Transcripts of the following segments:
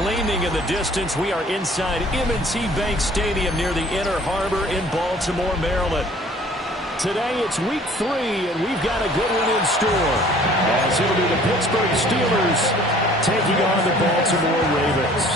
gleaming in the distance. We are inside M&T Bank Stadium near the Inner Harbor in Baltimore, Maryland. Today it's week 3, and we've got a good one in store, as it'll be the Pittsburgh Steelers taking on the Baltimore Ravens.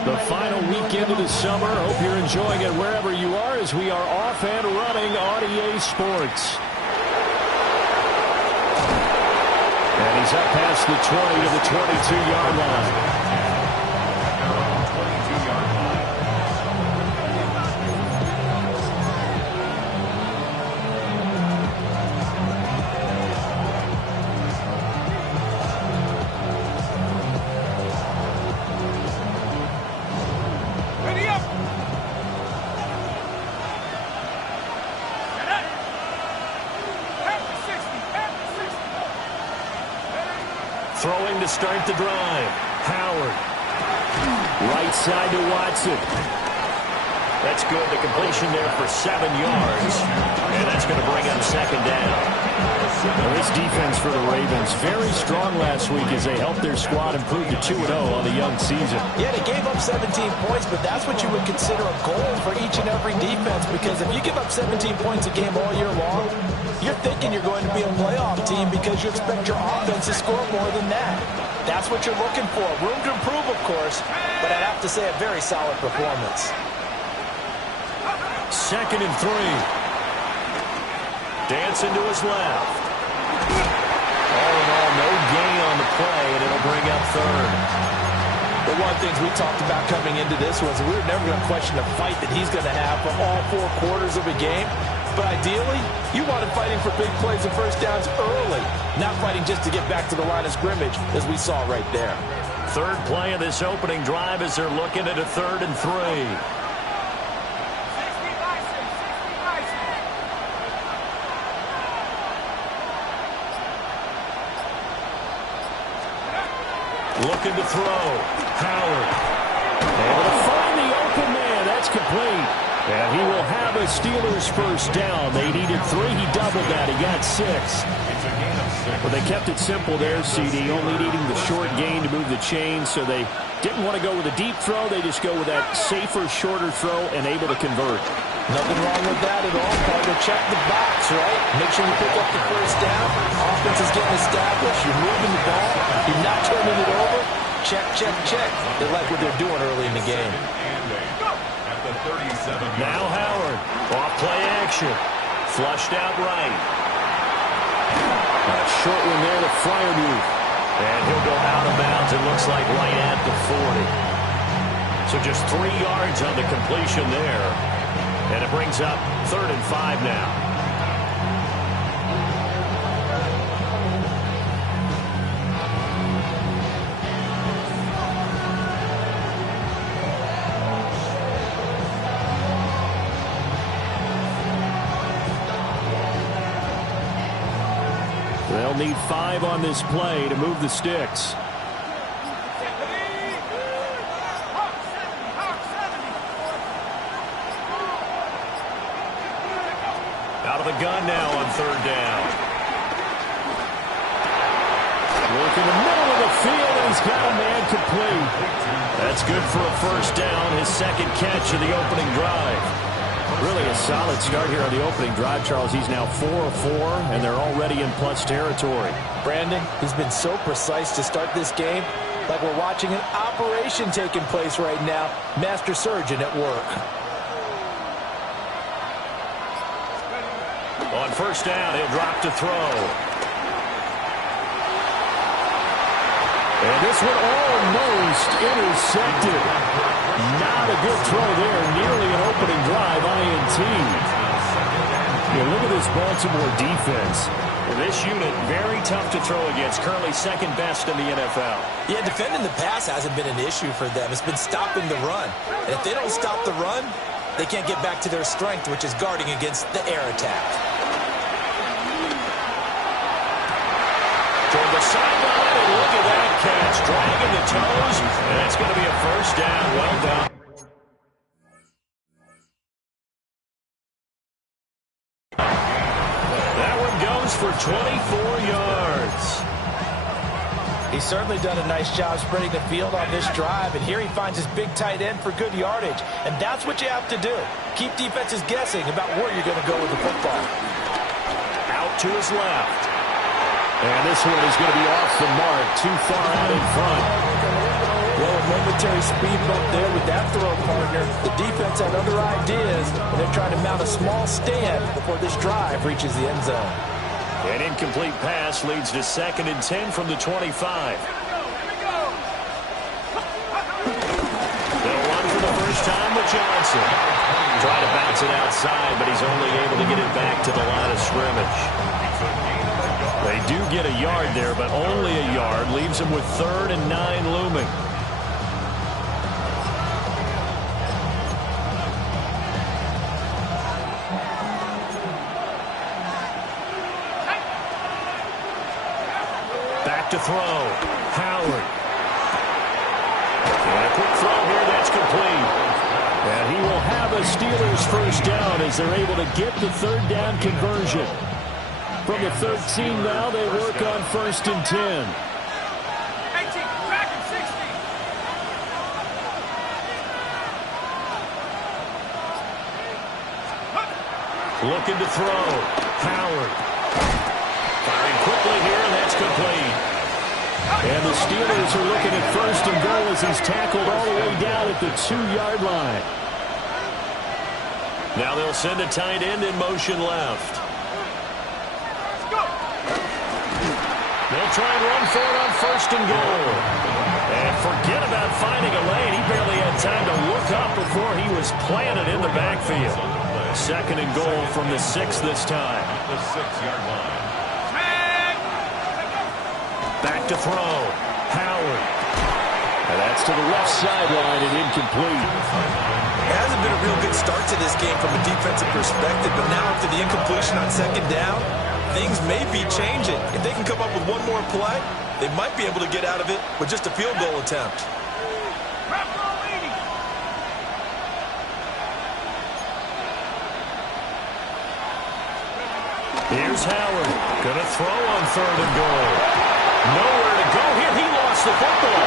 The final weekend of the summer. Hope you're enjoying it wherever you are, as we are off and running on EA Sports. And he's up past the 20 to the 22-yard line. Throwing to start the drive. Howard. Right side to Watson. That's good. The completion there for 7 yards. And that's going to bring up second down. Well, this defense for the Ravens, very strong last week as they helped their squad improve to 2-0 on the young season. Yeah, they gave up 17 points, but that's what you would consider a goal for each and every defense, because if you give up 17 points a game all year long, you're thinking you're going to be a playoff team because you expect your offense to score more than that. That's what you're looking for. Room to improve, of course, but I'd have to say a very solid performance. 2nd and 3. Dancing to his left. All in all, no gain on the play, and it'll bring up 3rd. The one thing we talked about coming into this was we were never going to question the fight that he's going to have for all 4 quarters of a game. But ideally, you want him fighting for big plays and first downs early, not fighting just to get back to the line of scrimmage, as we saw right there. 3rd play of this opening drive as they're looking at a 3rd and 3. Looking to throw. Howard. Able to find the open man. That's complete. And he will have a Steelers first down. They needed 3. He doubled that. He got 6. Well, they kept it simple there, CD, only needing the short gain to move the chain, so they didn't want to go with a deep throw. They just go with that safer, shorter throw and able to convert. Nothing wrong with that at all. Partner, check the box, right? Make sure you pick up the first down. Offense is getting established. You're moving the ball. You're not turning it over. Check, check, check. They like what they're doing early in the game. Now Howard. Off play action. Flushed out right. A short one there to Freiermuth. And he'll go out of bounds, it looks like, right at the 40. So just 3 yards on the completion there. And it brings up 3rd and 5 now. They'll need 5 on this play to move the sticks. Out of the gun now on 3rd down. Look in the middle of the field, and he's got a man complete. That's good for a first down, his 2nd catch of the opening drive. Really a solid start here on the opening drive, Charles. He's now 4 of 4, and they're already in plus territory. Brandon, he's been so precise to start this game, like we're watching an operation taking place right now. Master surgeon at work. On first down, he'll drop to throw. And this one almost intercepted. Not a good throw there. Nearly an opening drive, INT. You look at this Baltimore defense. This unit, very tough to throw against. Currently 2nd best in the NFL. Yeah, defending the pass hasn't been an issue for them. It's been stopping the run. And if they don't stop the run, they can't get back to their strength, which is guarding against the air attack. flag in the toes, and that's going to be a first down. Well done. That one goes for 24 yards. He's certainly done a nice job spreading the field on this drive, and here he finds his big tight end for good yardage. And that's what you have to do. Keep defenses guessing about where you're going to go with the football. Out to his left. And this one is going to be off the mark, too far out in front. Well, a momentary speed bump there with that throw partner. The defense had other ideas, and they're trying to mount a small stand before this drive reaches the end zone. An incomplete pass leads to 2nd and 10 from the 25. They'll run for the first time with Johnson. Try to bounce it outside, but he's only able to get it back to the line of scrimmage. They do get a yard there, but only a yard. Leaves him with 3rd and 9 looming. To throw. Howard. And a quick throw here, that's complete. And he will have a Steelers first down as they're able to get the 3rd down conversion. From the 13 now, they work on 1st and 10. 18, back and 60. Looking to throw. Howard. Firing quickly here, and that's complete. And the Steelers are looking at 1st and goal as he's tackled all the way down at the 2-yard line. Now they'll send a tight end in motion left. They'll try and run for it on 1st and goal. And forget about finding a lane. He barely had time to look up before he was planted in the backfield. 2nd and goal from the 6 this time. The 6-yard line. Back to throw. Howard. And that's to the left sideline and incomplete. It hasn't been a real good start to this game from a defensive perspective, but now after the incompletion on 2nd down, things may be changing. If they can come up with one more play, they might be able to get out of it with just a field goal attempt. Here's Howard. Gonna throw on 3rd and goal. Nowhere to go here. He lost the football.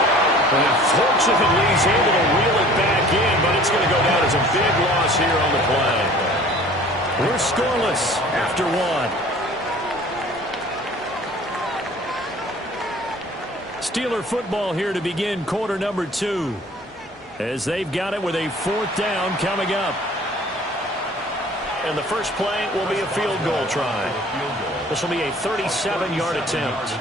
And unfortunately, he's able to reel it back in, but it's going to go down as a big loss here on the play. We're scoreless after 1. Steeler football here to begin quarter number 2. As they've got it with a 4th down coming up. And the first play will be a field goal try. This will be a 37-yard attempt.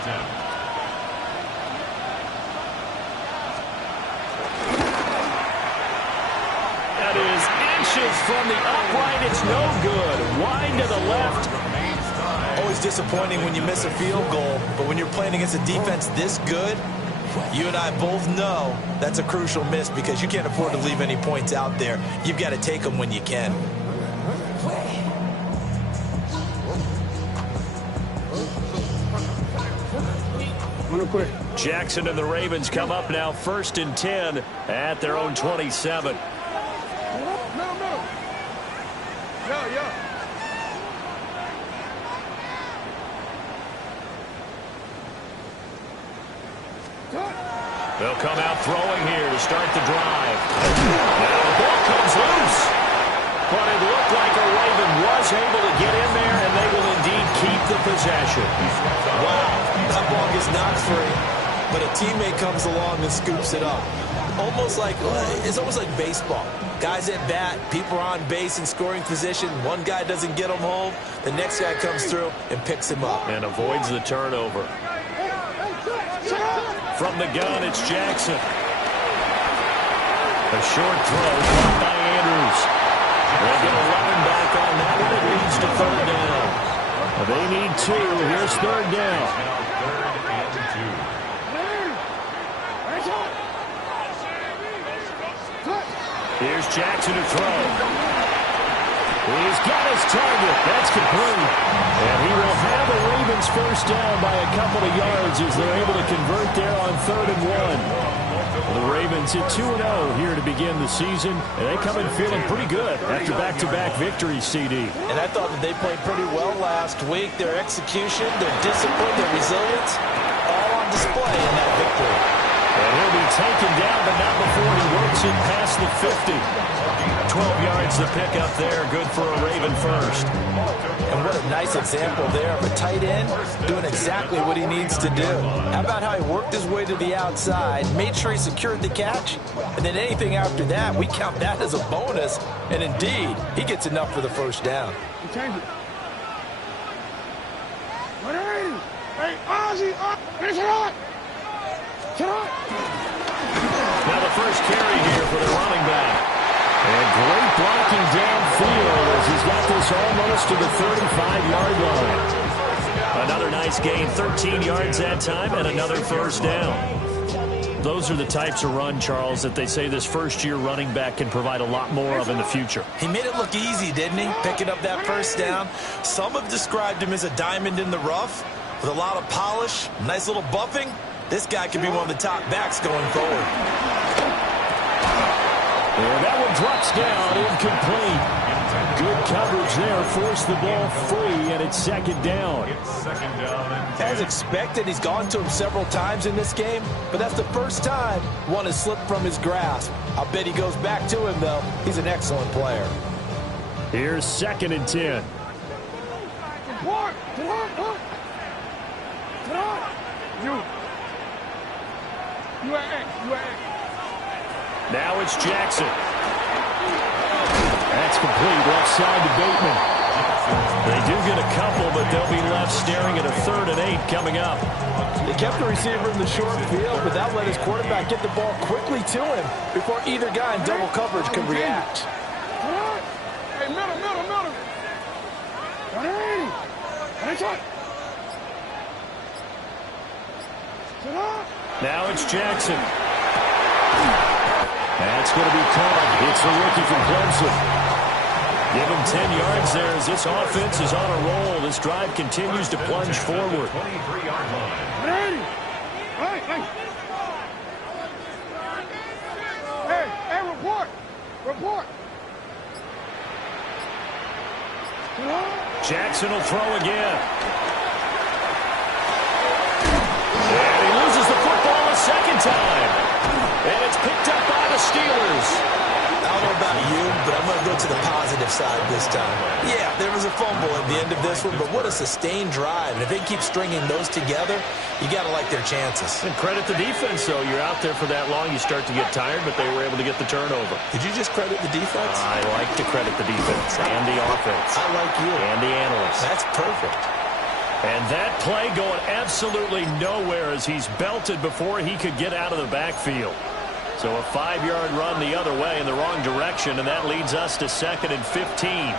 That is inches from the upright. It's no good. Wide to the left. Always disappointing when you miss a field goal, but when you're playing against a defense this good, you and I both know that's a crucial miss because you can't afford to leave any points out there. You've got to take them when you can. Jackson and the Ravens come up now 1st and 10 at their own 27. They'll come out throwing here to start the drive. Now the ball comes loose. But it looked like a Raven was able to get in there, and they will indeed keep the possession. Wow, that ball gets knocked free, but a teammate comes along and scoops it up. It's almost like baseball. Guys at bat, people are on base in scoring position. One guy doesn't get him home. The next guy comes through and picks him up. And avoids the turnover. From the gun, it's Jackson. A short throw caught by Andrews. They'll get 11 back on that one. It leads to 3rd down. They need 2. Here's 3rd down. Here's Jackson to throw. He's got his target. That's complete. And he will have a Ravens first down by a couple of yards as they're able to convert there on 3rd and 1. The Ravens hit 2-0 here to begin the season, and they come in feeling pretty good after back-to-back victories, CD. And I thought that they played pretty well last week. Their execution, their discipline, their resilience, all on display in that victory. And he'll be taken down, but not before he works it past the 50. 12 yards to pick up there. Good for a Raven first. And what a nice example there of a tight end doing exactly what he needs to do. How about how he worked his way to the outside, made sure he secured the catch, and then anything after that, we count that as a bonus. And indeed, he gets enough for the first down. Now the first carry here for the running back. And great blocking downfield as he's got this almost to the 35-yard line. Another nice gain, 13 yards that time, and another first down. Those are the types of run, Charles, that they say this first-year running back can provide a lot more of in the future. He made it look easy, didn't he? Picking up that first down. Some have described him as a diamond in the rough with a lot of polish, nice little buffing. This guy could be one of the top backs going forward. And that one drops down, incomplete. Good coverage there, forced the ball free, and it's second down. As expected, he's gone to him several times in this game, but that's the first time one has slipped from his grasp. I'll bet he goes back to him, though. He's an excellent player. Here's 2nd and 10. Now it's Jackson. That's complete, left side to Bateman. They do get a couple, but they'll be left staring at a 3rd and 8 coming up. They kept the receiver in the short field, but that let his quarterback get the ball quickly to him before either guy in double coverage could react. Hey, middle. 180. Now it's Jackson. That's going to be caught. It's the rookie from Clemson. Give him 10 yards there as this offense is on a roll. This drive continues to plunge forward. 23-yard line. 180. Hey, report. Jackson will throw again. And he loses the football a second time. And it's picked up by the Steelers. I don't know about you, but I'm going to go to the positive side this time. Yeah, there was a fumble at the end of this one, but what a sustained drive. And if they keep stringing those together, you got to like their chances. And credit the defense, though. You're out there for that long, you start to get tired, but they were able to get the turnover. Did you just credit the defense? I like to credit the defense and the offense. I like you. And the analysts. That's perfect. And that play going absolutely nowhere as he's belted before he could get out of the backfield. So a 5-yard run the other way in the wrong direction, and that leads us to 2nd and 15.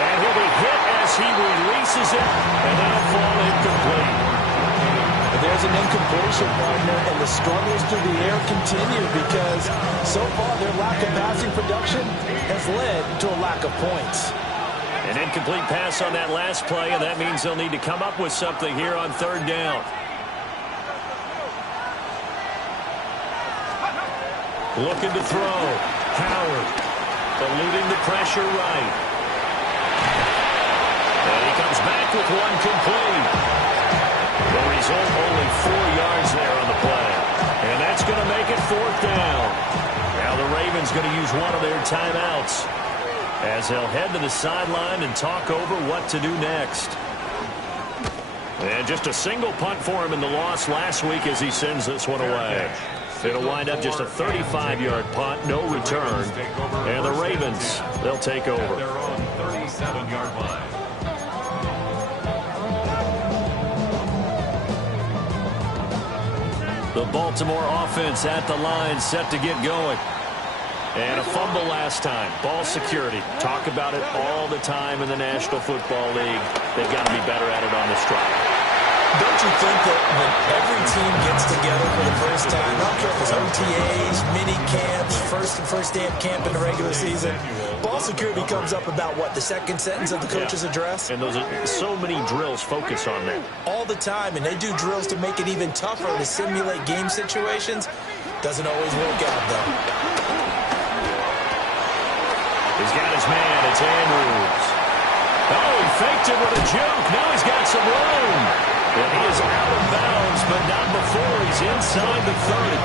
And he'll be hit as he releases it, and that'll fall incomplete. But there's an incompletion, partner, and the struggles through the air continue because so far their lack of passing production has led to a lack of points. An incomplete pass on that last play, and that means they'll need to come up with something here on 3rd down. Looking to throw. Howard eluding the pressure right. And he comes back with one complete. The result, only 4 yards there on the play. And that's going to make it 4th down. Now the Ravens going to use one of their timeouts as they'll head to the sideline and talk over what to do next. And just a single punt for him in the loss last week as he sends this one away. It'll wind up just a 35-yard punt, no return. And the Ravens, they'll take over. Their own 37-yard line. The Baltimore offense at the line, set to get going. And a fumble last time. Ball security. Talk about it all the time in the National Football League. They've got to be better at it on this drive. Don't you think that when every team gets together for the first time, I don't care if it's OTAs, mini camps, first day of camp in the regular season, ball security comes up about what, the second sentence of the coach's address? And those are so many drills focus on that. All the time, and they do drills to make it even tougher to simulate game situations. Doesn't always work out, though. He's got his man. It's Andrews. Oh, he faked it with a juke. Now he's got some room. And he is out of bounds, but not before he's inside the 30.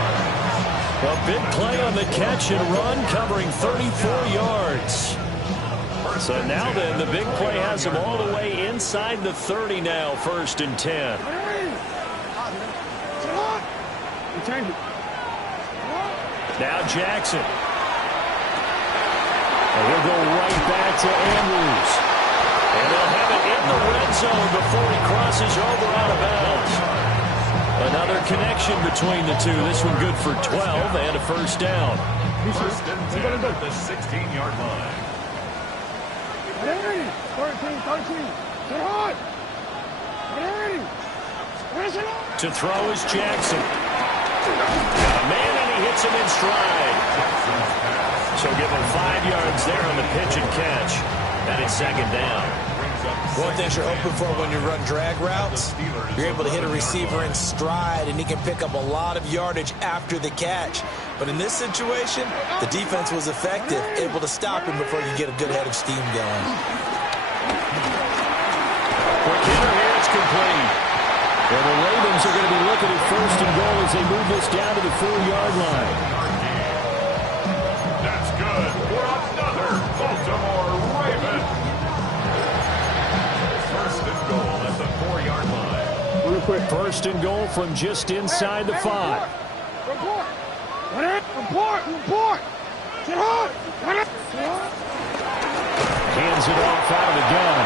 A big play on the catch and run, covering 34 yards. So now then, the big play has him all the way inside the 30 now, 1st and 10. Now Jackson. And he'll go right back to Andrews. And they'll have it in the red zone before he crosses over out of bounds. Another connection between the two. This one good for 12 and a first down. 1st and 10 at the 16-yard line. 13. To throw is Jackson. Got a man and he hits him in stride. So give him 5 yards there on the pitch and catch. And it's 2nd down. One thing you're hoping for when you run drag routes, you're able to hit a receiver in stride, and he can pick up a lot of yardage after the catch. But in this situation, the defense was effective, able to stop him before you get a good head of steam going. Quick hitter here, it's complete. And the Ravens are going to be looking at 1st and goal as they move this down to the 4-yard line. That's good for another Baltimore Raven. 1st and goal at the 4-yard line. 1st and goal from just inside the 5. Report. Hands it off out of the gun.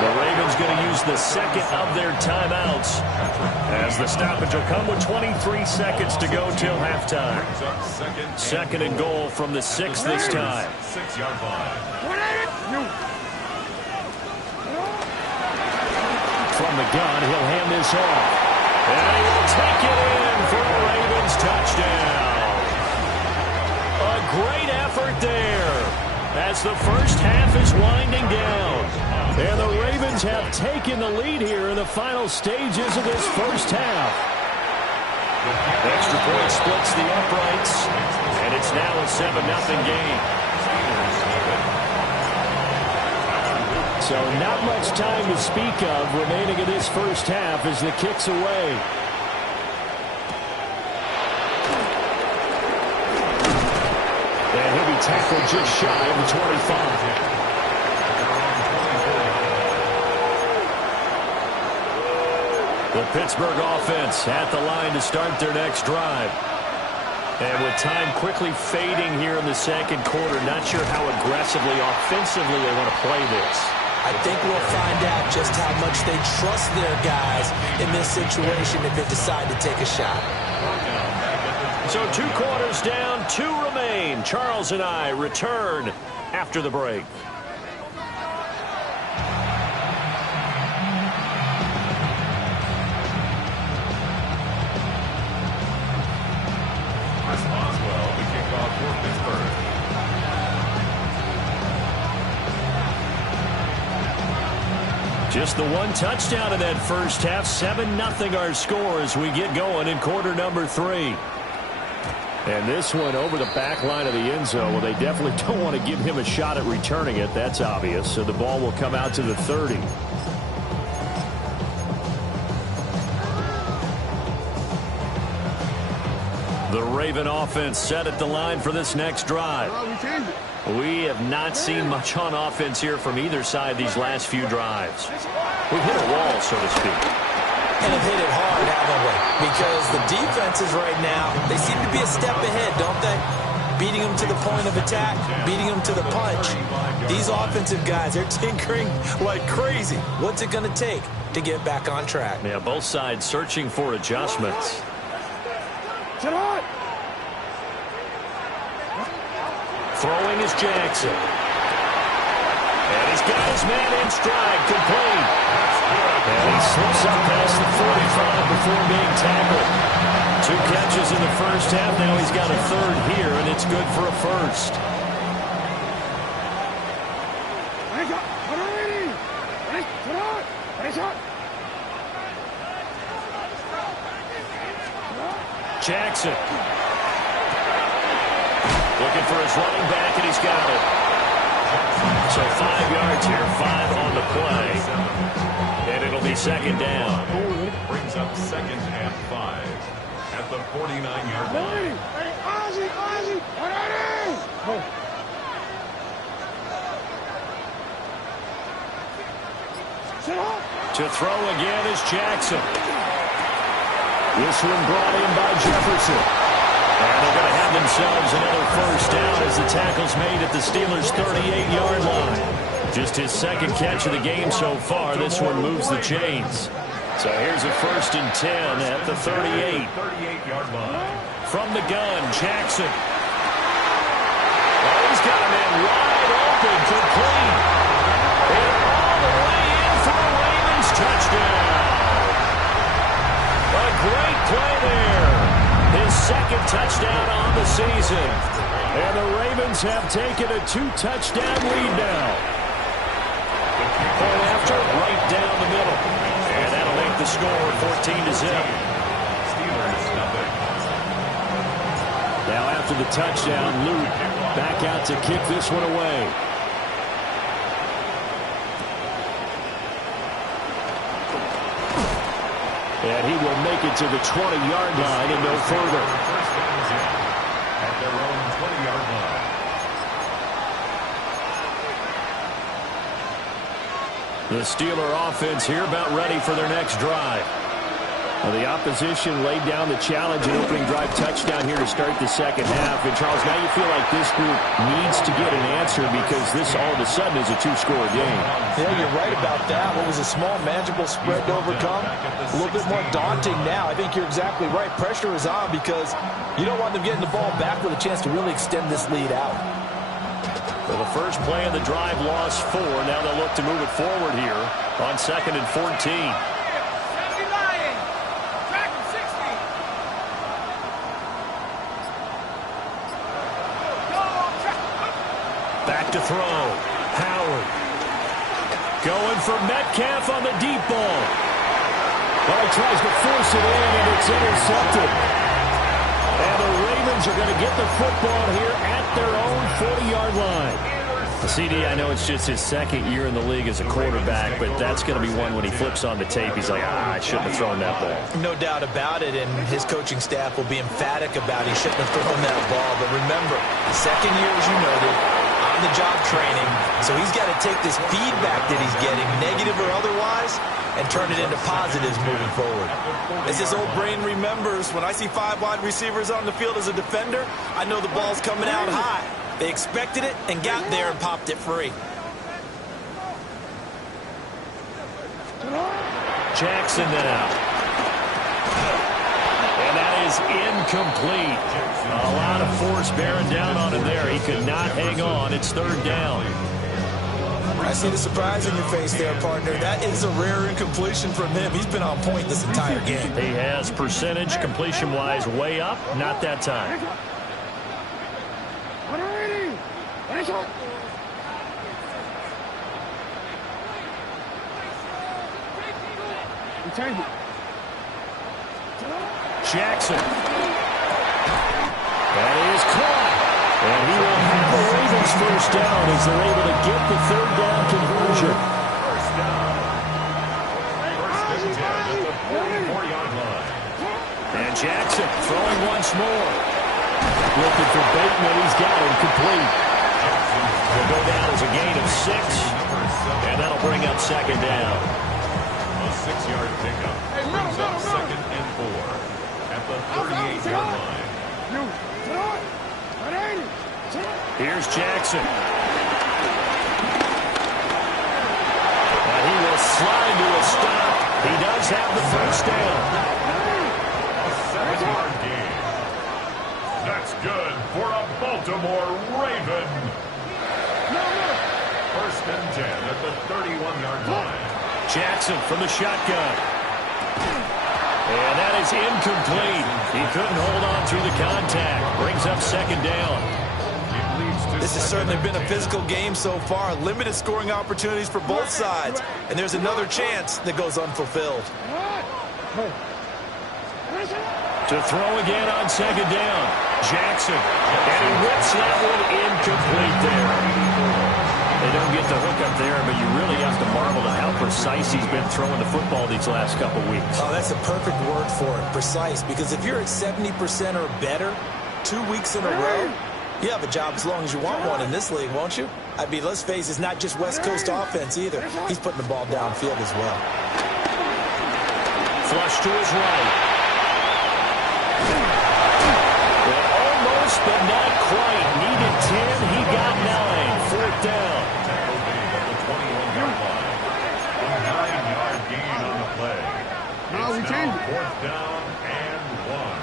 The Ravens going to use the 2nd of their timeouts as the stoppage will come with 23 seconds to go till halftime. 2nd and goal from the 6 this time. 6-yard line. From the gun, he'll hand this off. And he will take it in for a Ravens touchdown. A great effort there as the first half is winding down. And the Ravens have taken the lead here in the final stages of this first half. Extra point splits the uprights, and it's now a 7-0 game. So not much time to speak of remaining in this first half as the kick's away. And he'll be tackled just shy of the 25. The Pittsburgh offense at the line to start their next drive. And with time quickly fading here in the 2nd quarter, not sure how aggressively, offensively they want to play this. I think we'll find out just how much they trust their guys in this situation if they decide to take a shot. So 2 quarters down, 2 remain. Charles and I return after the break. Just the 1 touchdown in that first half. 7-0 our score as we get going in quarter number 3. And this one over the back line of the end zone. Well, they definitely don't want to give him a shot at returning it. That's obvious. So the ball will come out to the 30. The Raven offense set at the line for this next drive. We have not seen much on offense here from either side these last few drives. We've hit a wall, so to speak. And have hit it hard, haven't we? Because the defenses right now, they seem to be a step ahead, don't they? Beating them to the point of attack, beating them to the punch. These offensive guys, they're tinkering like crazy. What's it going to take to get back on track? Yeah, both sides searching for adjustments. Throwing is Jackson. And he's got his man in stride, complete. And he slips up past 35 before being tackled. 2 catches in the first half. Now he's got a third here, and it's good for a first. Jackson. Looking for his running back, and he's got it. So 5 yards here, 5 on the play. And it'll be second down. Brings up 2nd and 5 at the 49-yard line. To throw again is Jackson. This one brought in by Jefferson. And they're going to have themselves another first down as the tackle's made at the Steelers' 38-yard line. Just his 2nd catch of the game so far. This one moves the chains. So here's a 1st and 10 at the 38. 38-yard line. From the gun, Jackson. Oh, he's got a man wide open, complete. And all the way in for a Ravens touchdown. A great play there. His 2nd touchdown on the season. And the Ravens have taken a 2-touchdown lead now. Point after, right down the middle. And that'll make the score 14-0. Steelers nothing. Now after the touchdown, Luke back out to kick this one away. And he will make it to the 20-yard line and no further. First and 10 at their own 20-yard line. The Steeler offense here about ready for their next drive. Well, the opposition laid down the challenge and opening drive touchdown here to start the second half. And, Charles, now you feel like this group needs to get an answer because this all of a sudden is a 2-score game. Yeah, you're right about that. What was a small, manageable spread to overcome? A little bit more daunting now. I think you're exactly right. Pressure is on because you don't want them getting the ball back with a chance to really extend this lead out. For the first play of the drive, lost 4. Now they'll look to move it forward here on 2nd and 14. Back to throw. Howard. Going for Metcalf on the deep ball. Well, he tries to force it in, and it's intercepted. And the Ravens are going to get the football here at their own 40-yard line. CD, I know it's just his 2nd year in the league as a quarterback, but that's going to be one when he flips on the tape. He's like, I shouldn't have thrown that ball. No doubt about it, and his coaching staff will be emphatic about he shouldn't have thrown that ball. But remember, 2nd year, as you noted, on-the-job training, so he's got to take this feedback that he's getting, negative or otherwise, and turn it into positives moving forward. As his old brain remembers, when I see 5 wide receivers on the field as a defender, I know the ball's coming out high. They expected it and got there and popped it free. Jackson now. And that is incomplete. A lot of force bearing down on him there. He could not hang on. It's 3rd down. I see the surprise in your face there, partner. That is a rare incompletion from him. He's been on point this entire game. He has percentage completion-wise way up. Not that time. Jackson. That is caught. And he will have the Ravens first down as they're able to get the 3rd down conversion. First down. First and 10 at the 44-yard line. And Jackson throwing once more. Looking for Bateman. He's got him complete. Will go down as a gain of 6. And that'll bring up 2nd down. A 6-yard pickup. Brings up 2nd and 4 at the 38-yard line. Here's Jackson. And he will slide to a stop. He does have the first down. A 7-yard gain. That's good for a Baltimore Raven. First and 10 at the 31-yard line. Jackson from the shotgun. And that is incomplete. He couldn't hold on through the contact. Brings up second down. This has certainly been a physical game so far. Limited scoring opportunities for both sides. And there's another chance that goes unfulfilled. To throw again on second down. Jackson. And he whips that one incomplete there. They don't get the hook up there, but you really have to marvel at how precise he's been throwing the football these last couple weeks. Oh, that's a perfect word for it, precise. Because if you're at 70% or better 2 weeks in a row, you have a job as long as you want one in this league, won't you? I mean, let's face it, it's not just West Coast offense either. He's putting the ball downfield as well. Flush to his right. Almost, but not quite. Needed 10. He got 9. Fourth down. At the 21-yard line. A 9-yard gain on the play. It's now fourth down and 1.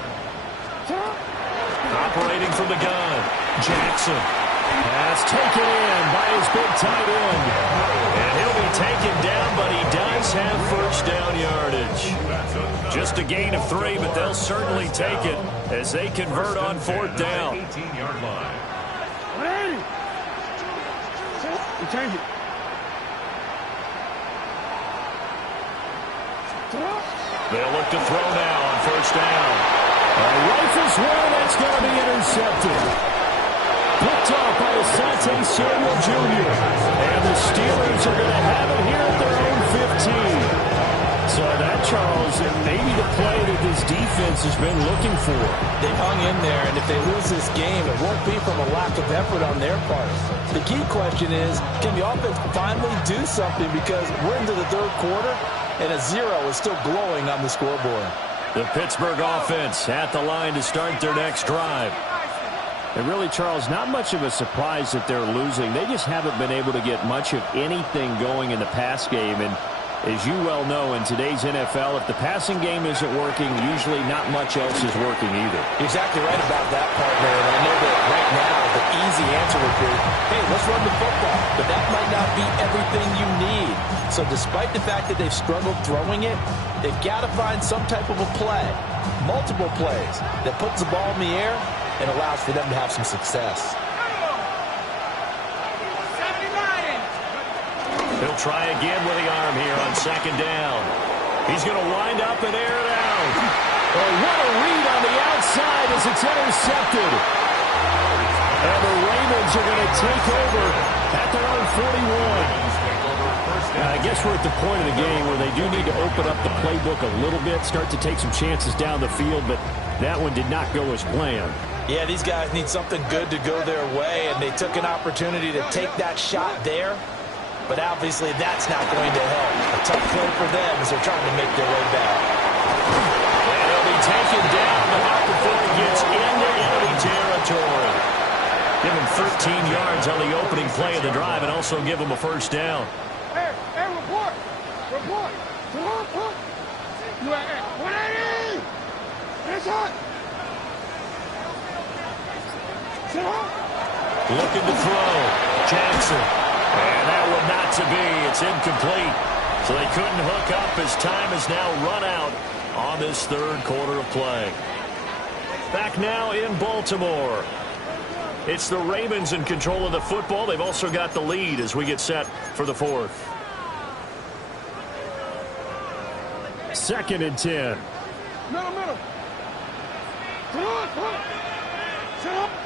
Operating from the gun. Jackson. Pass taken in by his big tight end. And he'll be taken down, but he does have first down yardage. Just a gain of 3, but they'll certainly take it as they convert on fourth down. 18-yard line. Change it. They'll look to throw now on first down. Rifles one, that's going to be intercepted. Picked off by Asante Samuel Jr. And the Steelers are going to have it here at their own 15. So that, Charles, may be the play that this defense has been looking for. They've hung in there, and if they lose this game, it won't be from a lack of effort on their part. The key question is, can the offense finally do something, because we're into the third quarter, and a 0 is still glowing on the scoreboard. The Pittsburgh offense at the line to start their next drive. And really, Charles, not much of a surprise that they're losing. They just haven't been able to get much of anything going in the pass game. And as you well know, in today's NFL, if the passing game isn't working, usually not much else is working either. You're exactly right about that, partner. And I know that right now the easy answer would be, hey, let's run the football. But that might not be everything you need. So despite the fact that they've struggled throwing it, they've got to find some type of a play, multiple plays, that puts the ball in the air and allows for them to have some success. He'll try again with the arm here on second down. He's going to wind up and air it out. Oh, what a read on the outside as it's intercepted. And the Ravens are going to take over at their own 41. I guess we're at the point of the game where they do need to open up the playbook a little bit, start to take some chances down the field, but that one did not go as planned. Yeah, these guys need something good to go their way, and they took an opportunity to take that shot there. But obviously that's not going to help. A tough play for them as they're trying to make their way back. And he'll be taken down, but not before he gets into enemy territory. Give him 13 yards on the opening play of the drive and also give him a first down. Hey, report. Report. You at 180. It's hot. Looking to throw. Jackson. And that one not to be. It's incomplete. So they couldn't hook up as time has now run out on this third quarter of play. Back now in Baltimore. It's the Ravens in control of the football. They've also got the lead as we get set for the fourth. 2nd and 10. Middle.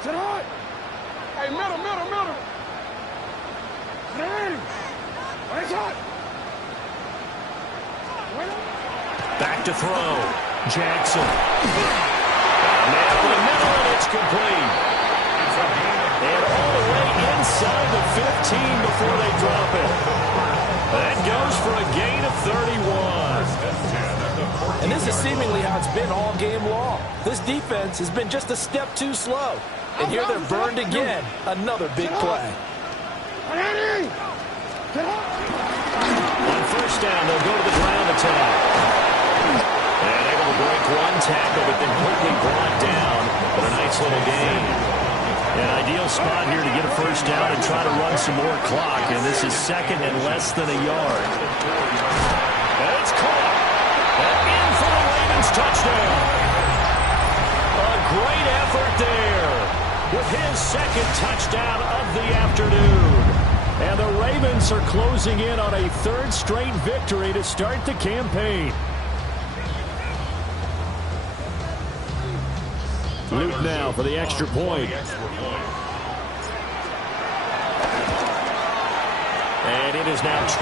Sit hard. Hey, middle. Back to throw. Jackson. Man for the middle, and it's complete. And all the way inside the 15 before they drop it. That goes for a gain of 31. And this is seemingly how it's been all game long. This defense has been just a step too slow. And here they're burned again. Another big play. On first down, they'll go to the ground attack. And able to break one tackle, but then quickly brought down. But a nice little gain. An ideal spot here to get a first down and try to run some more clock. And this is 2nd and less than a yard. And it's caught. And in for the Ravens touchdown. A great effort there with his second touchdown of the afternoon. And the Ravens are closing in on a third straight victory to start the campaign. Luke now for the extra point. And it is now 21-0.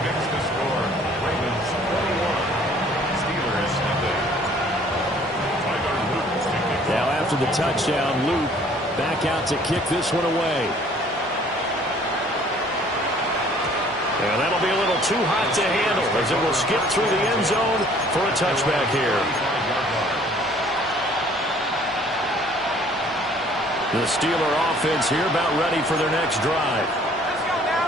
Next to score, Ravens 21, Steelers nothing. Now after the touchdown, Luke back out to kick this one away. And that'll be a little too hot to handle as it will skip through the end zone for a touchback here. The Steeler offense here about ready for their next drive.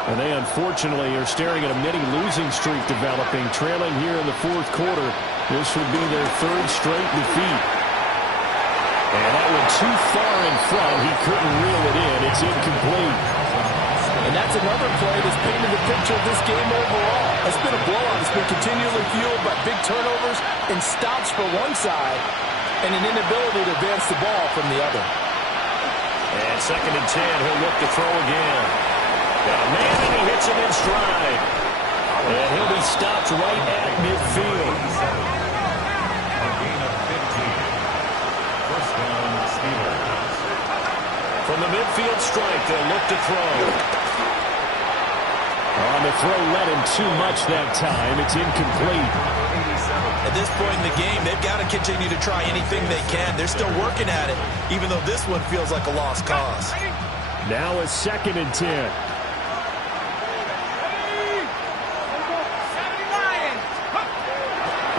And they unfortunately are staring at a mini losing streak developing, trailing here in the fourth quarter. This would be their third straight defeat. And that went too far in front. He couldn't reel it in. It's incomplete. And that's another play that's painted the picture of this game overall. It's been a blowout. It's been continually fueled by big turnovers and stops for one side and an inability to advance the ball from the other. And 2nd and 10, he'll look to throw again. Got a man, and he hits him in stride. And he'll be stopped right at midfield. A gain of 15. First down, Steelers. From the midfield strike, they'll look to throw. On the throw, led him too much that time. It's incomplete. At this point in the game, they've got to continue to try anything they can. They're still working at it, even though this one feels like a lost cause. Now a 2nd and 10.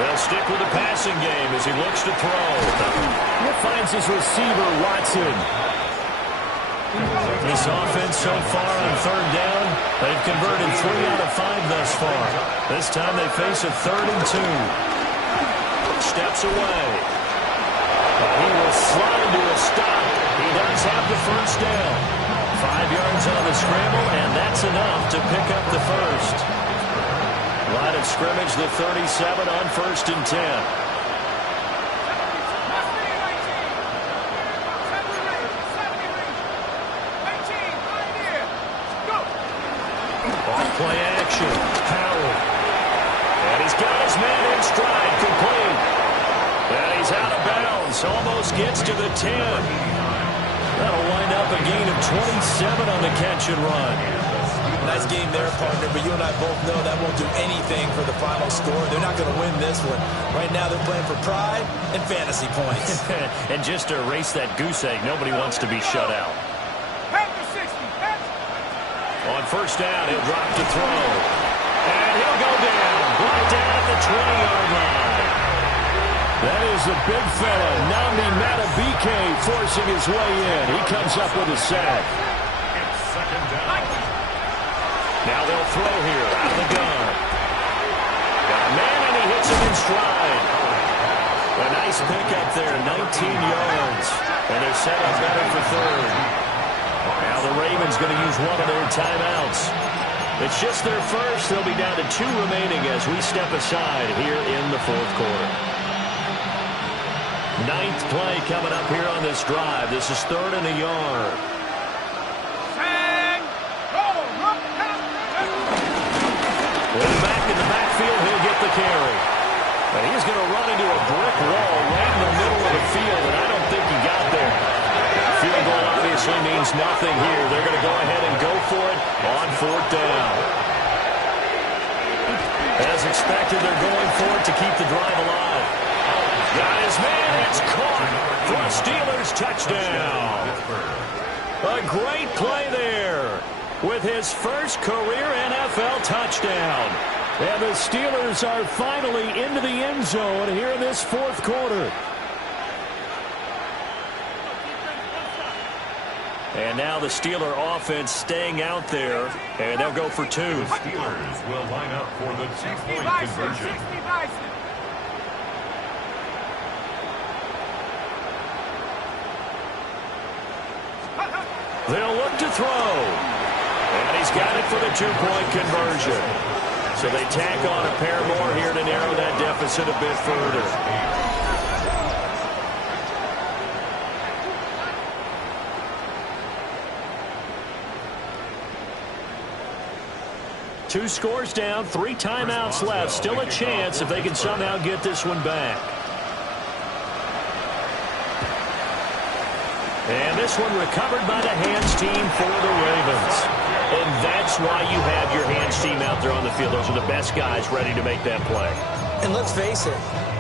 They'll stick with the passing game as he looks to throw. He finds his receiver, Watson. This offense so far on 3rd down, they've converted 3 out of 5 thus far. This time they face a 3rd and 2. Steps away. He will slide to a stop. He does have the first down. 5 yards on the scramble, and that's enough to pick up the first. Line of scrimmage, the 37 on 1st and 10. Play action. Howard. And he's got his man in stride, complete. And he's out of bounds. Almost gets to the 10. That'll wind up a gain of 27 on the catch and run. Nice game there, partner, but you and I both know that won't do anything for the final score. They're not going to win this one. Right now they're playing for pride and fantasy points. And just to erase that goose egg, nobody wants to be shut out. On 1st down, he'll drop to throw. And he'll go down. Brought down at the 20-yard line. That is a big fella, Nnamdi Madubuike, forcing his way in. He comes up with a sack. It's 2nd down. Now they'll throw here out of the gun. Got a man, and he hits him in stride. A nice pickup there, 19 yards. And they're set up better for 3rd. Now the Ravens going to use one of their timeouts. It's just their first. They'll be down to 2 remaining as we step aside here in the 4th quarter. 9th play coming up here on this drive. This is 3rd and a yard. Well, back in the backfield, he'll get the carry. And he's going to run into a brick wall right in the middle of the field, and I don't think he got there. Field goal obviously means nothing here. They're going to go ahead and go for it on 4th down. As expected, they're going for it to keep the drive alive. Got his man. It's caught for a Steelers touchdown. A great play there with his first career NFL touchdown. And the Steelers are finally into the end zone here in this 4th quarter. And now the Steeler offense staying out there, and they'll go for 2. The Steelers will line up for the 2-point conversion. They'll look to throw. And he's got it for the 2-point conversion. So they tack on a pair more here to narrow that deficit a bit further. Two scores down, 3 timeouts left. Still a chance if they can somehow get this one back. And this one recovered by the hands team for the Ravens. And that's why you have your hands team out there on the field. Those are the best guys ready to make that play. And let's face it,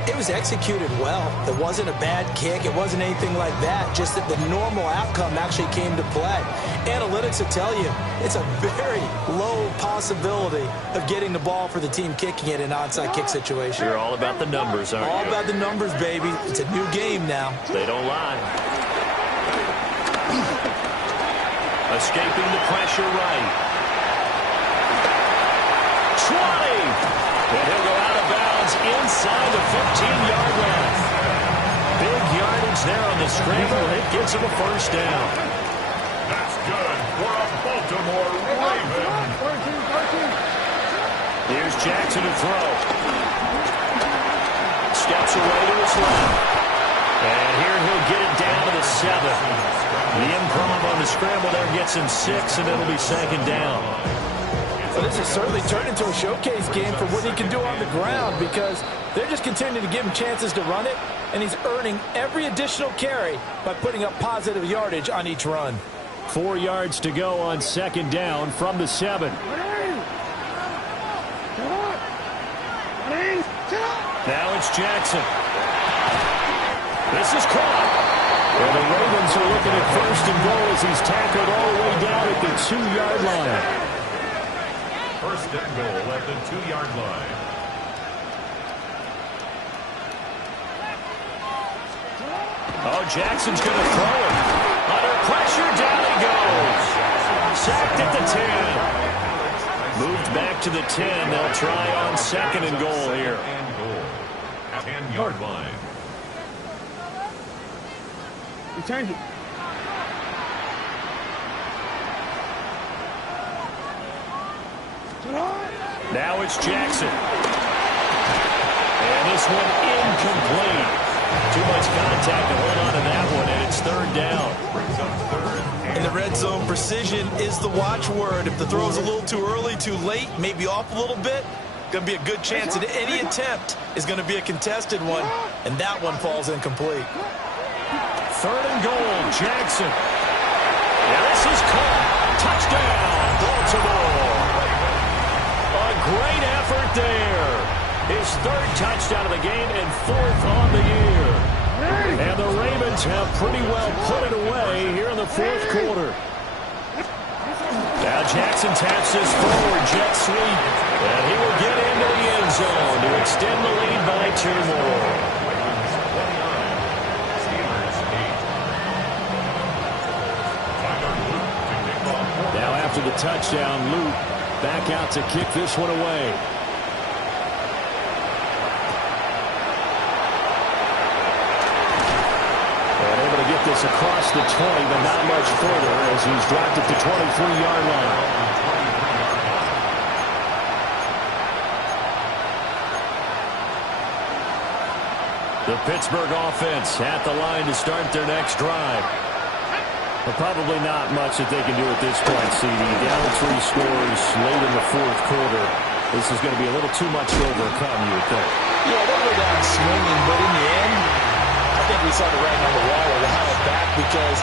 it was executed well. It wasn't a bad kick. It wasn't anything like that. Just that the normal outcome actually came to play. Analytics will tell you it's a very low possibility of getting the ball for the team kicking it in an onside kick situation. You're all about the numbers, aren't you? All about the numbers, baby. It's a new game now. They don't lie. Escaping the pressure right. 20! And he'll go out of bounds inside the 15-yard line. Big yardage there on the scramble. It gives him a first down. That's good for a Baltimore Raven. Here's Jackson to throw. Steps away to his left. And here he'll get it down to the 7. The improv on the scramble there gets him 6, and it'll be second down. Well, this has certainly turned into a showcase game for what he can do on the ground because they're just continuing to give him chances to run it, and he's earning every additional carry by putting up positive yardage on each run. 4 yards to go on second down from the 7. Now it's Jackson. This is caught. And the Ravens are looking at first and goal as he's tackled all the way down at the 2-yard line. First and goal at the 2-yard line. Oh, Jackson's going to throw it. Under pressure, down he goes. Sacked at the 10. Moved back to the 10. They'll try on second and goal here. And goal at 10-yard line. You change it. Now it's Jackson. And this one incomplete. Too much contact to hold on to that one, and it's third down. In the red zone, precision is the watchword. If the throw's a little too early, too late, maybe off a little bit, going to be a good chance that any attempt is going to be a contested one, and that one falls incomplete. Third and goal, Jackson. Yeah, this is caught. Touchdown, Baltimore. A great effort there. His third touchdown of the game and 4th on the year. And the Ravens have pretty well put it away here in the 4th quarter. Now Jackson taps this forward, jet sweep. And he will get into the end zone to extend the lead by 2 more. After the touchdown, Luke back out to kick this one away. And able to get this across the 20, but not much further as he's dropped at the 23-yard line. The Pittsburgh offense at the line to start their next drive. But probably not much that they can do at this point, CD. Down 3 scores late in the 4th quarter. This is going to be a little too much to overcome, you would think. Yeah, they'll go down swinging, but in the end, I think we saw the writing on the wall or the high back because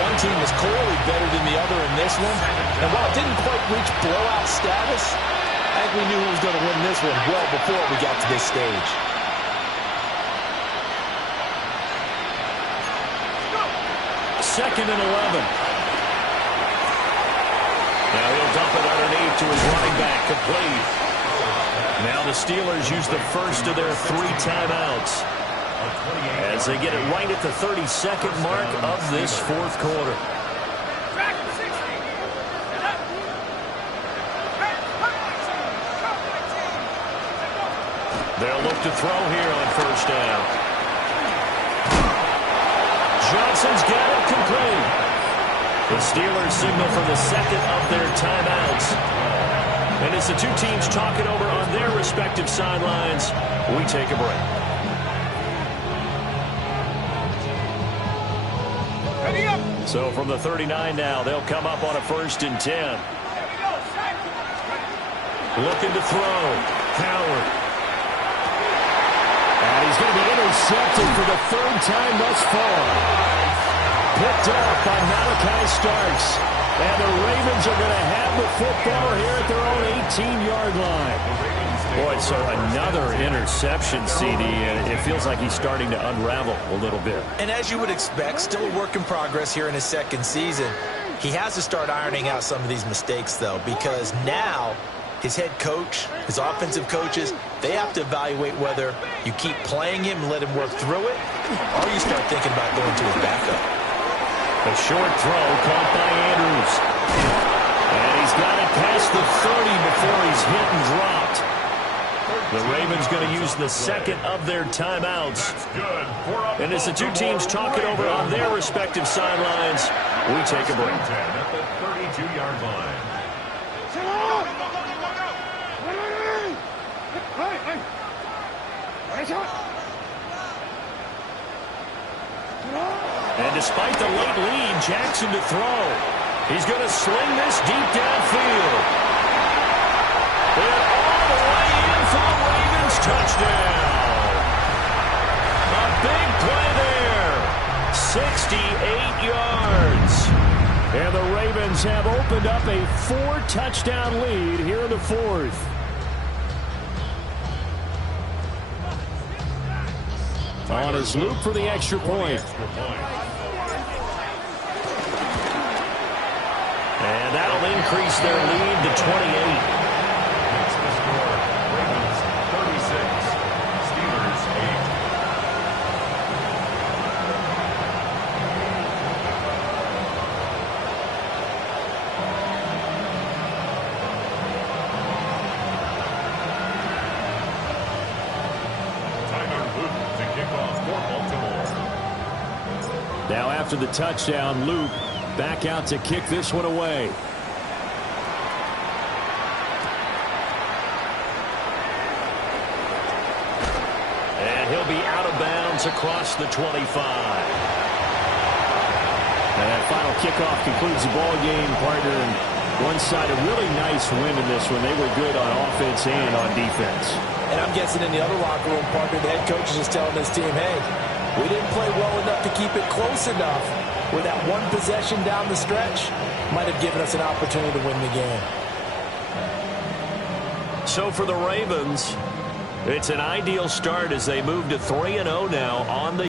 one team is clearly better than the other in this one. And while it didn't quite reach blowout status, I think we knew who was going to win this one well before we got to this stage. Second and 11. Now he'll dump it underneath to his running back, complete. Now the Steelers use the first of their 3 timeouts as they get it right at the 32nd mark of this 4th quarter. They'll look to throw here on first down. Johnson's got it complete. The Steelers signal for the second of their timeouts. And as the two teams talk it over on respective sidelines. We take a break. So from the 39 now, they'll come up on a 1st and 10. Looking to throw. Howard. And he's going to be intercepted for the 3rd time thus far. Picked off by Malachi Starks. And the Ravens are going to have the football here at their own 18-yard line. Boy, so another interception, CD, and it feels like he's starting to unravel a little bit. And as you would expect, still a work in progress here in his 2nd season. He has to start ironing out some of these mistakes, though, because now his head coach, his offensive coaches, they have to evaluate whether you keep playing him and let him work through it, or you start thinking about going to his backup. A short throw caught by Andrews. And he's got it past the 30 before he's hit and dropped. The Ravens going to use the 2nd of their timeouts. And as the two teams talk it over on their respective sidelines, we take a break. At the 32-yard line. And despite the late lead, Jackson to throw. He's going to sling this deep downfield. And all the way in for the Ravens touchdown. A big play there. 68 yards. And the Ravens have opened up a 4-touchdown lead here in the 4th. On his loop for the extra point. And that'll increase their lead to 28. Makes the score Ravens 36, Steelers 8. Now after the touchdown, Luke back out to kick this one away. And he'll be out of bounds across the 25. And that final kickoff concludes the ball game, partner. And one side, a really nice win in this one. They were good on offense and on defense. And I'm guessing in the other locker room, partner, the head coach is just telling his team, hey, we didn't play well enough to keep it close enough where that one possession down the stretch might have given us an opportunity to win the game. So for the Ravens, it's an ideal start as they move to 3-0 now on the